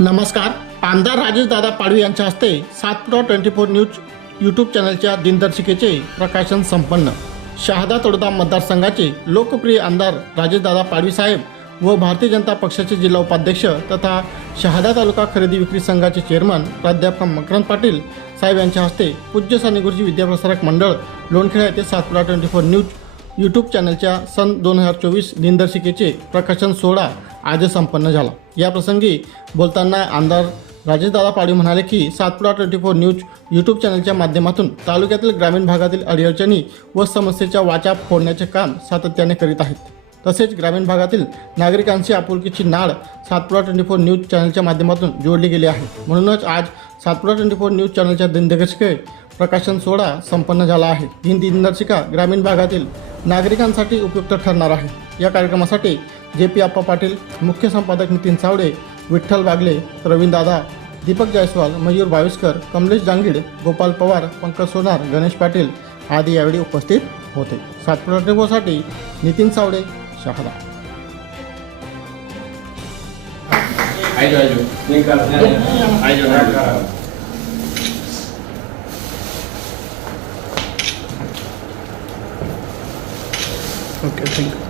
नमस्कार आमदार राजेशदादा पाडवी यांच्या हस्ते Satpuda twenty four news YouTube चॅनलच्या दिनदर्शिकेचे प्रकाशन संपन्न. शहादा तोडदा मतदारसंघाचे लोकप्रिय आमदार राजेशदादा पाडवी साहेब व भारतीय जनता पक्षाचे जिल्हा उपाध्यक्ष तथा शहादा तालुका खरेदी विक्री संघाचे चेअरमन प्राध्यापक मकरंद पाटील साहेब यांच्या हस्ते पूज्य सानेगुरुजी विद्याप्रसारक मंडळ लोणखेडा येथे Satpura twenty four news YouTube चॅनलच्या सन दोन हजार चोवीस दिनदर्शिकेचे प्रकाशन सोहळा आज संपन्न झाला. या प्रसंगी बोलताना आमदार राजेशदादा पाडवी म्हणाले की Satpuda twenty four news YouTube चॅनलच्या माध्यमातून तालुक्यातील ग्रामीण भागातील अडीअडचणी व समस्येच्या वाचा फोडण्याचे काम सातत्याने करीत आहेत. तसेच ग्रामीण भागातील नागरिकांशी आपुलकीची नाळ सातपुडा ट्वेंटी फोर न्यूज चॅनलच्या माध्यमातून जोडली गेली आहे. म्हणूनच आज सातपुडा ट्वेंटी फोर न्यूज चॅनलच्या दिनदर्शिके प्रकाशन सोहळा संपन्न झाला आहे. ही दिनदर्शिका ग्रामीण भागातील नागरिकांसाठी उपयुक्त ठरणार आहे. या कार्यक्रमासाठी जे पी आप्पा पाटील मुख्य संपादक नितीन सावडे विठ्ठल बागले प्रवीण दादा दीपक जायस्वाल मयूर बाविस्कर कमलेश जांगीड गोपाल पवार पंकज सोनार गणेश पाटील आदी यावेळी उपस्थित होते. सातपुडा टेबोसाठी नितीन सावडे शहादा आइजो आइजो Okay, thank you.